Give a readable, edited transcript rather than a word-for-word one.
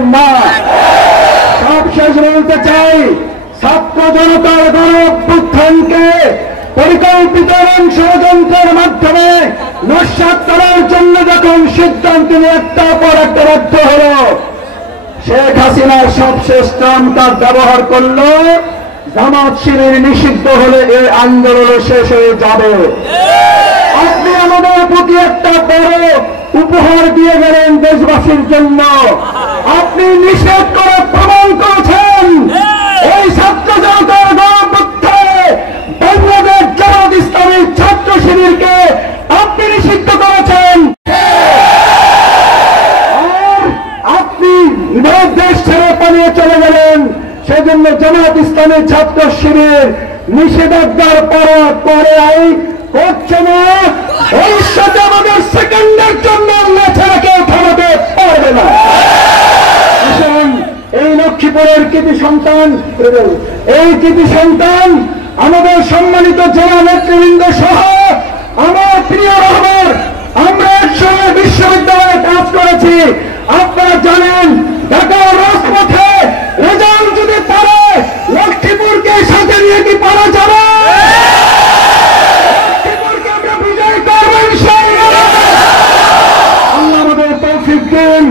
বলেন না? সবশেষ বলতে চাই, ছাত্র জনতার গণ-অভ্যুত্থানকে পরিকল্পিত এবং ষড়যন্ত্রের মাধ্যমে নস্যাৎ করার জন্য যখন সিদ্ধান্ত নিয়ে একটার পর একটা বাধ্য হল, শেখ হাসিনার সবশেষ টার্ম কার্ড ব্যবহার করল। জামাত শিবির নিষিদ্ধ হলে এই আন্দোলন শেষ হয়ে যাবে। আপনি আমাদের প্রতি একটা বড় উপহার দিয়ে গেলেন দেশবাসীর জন্য। আপনি নিষেধ করে প্রমাণ করেছেন এই ছাত্র জনতার গণ-অভ্যুত্থানে বাংলাদেশ জামাত ইসলামী ছাত্র শিবিরকে আপনি নিষিদ্ধ করেছেন। আর আপনি দেশ ছেড়ে পালিয়ে চলে গেলেন। সেজন্য জামাত ইসলামী ছাত্র শিবির নিষেধাজ্ঞার পরে করছে না। ভবিষ্যতে আমাদের সেকেন্ডের জন্য ছেড়ে কেউ থামাতে পারবে না। এই লক্ষ্মীপুরের কৃতি সন্তান আমাদের সম্মানিত জেলা নেতৃবৃন্দ সহ আমার প্রিয় রহমান, আমরা একসঙ্গে বিশ্ববিদ্যালয়ে কাজ করেছি। আপনারা জানেন ঢাকার রাজপথে রেজাল্ট যদি পারে, লক্ষ্মীপুরকে সাথে নিয়ে কি পারা যাবে? লক্ষ্মীপুরকে আমরা বিজয় করবো ইনশাআল্লাহ। আল্লাহ আমাদের তৌফিক দিন।